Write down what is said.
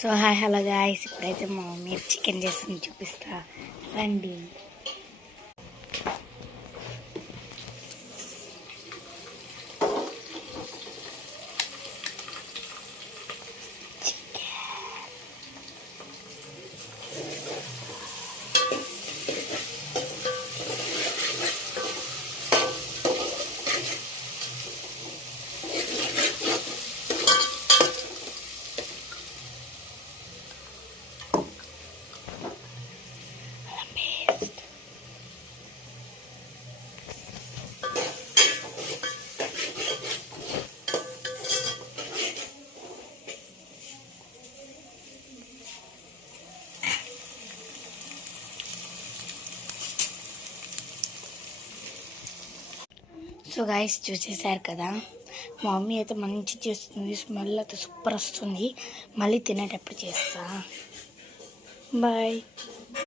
So hi hello guys, ఇప్పుడైతే మా mummy chicken చేస్తుంది చూపిస్తా రండి. సో గాయస్ చూసేసారు కదా, మా మమ్మీ అయితే మంచి చేస్తుంది. స్మెల్ అయితే సూపర్ వస్తుంది. మళ్ళీ తినేటప్పుడు చేస్తా. బాయ్.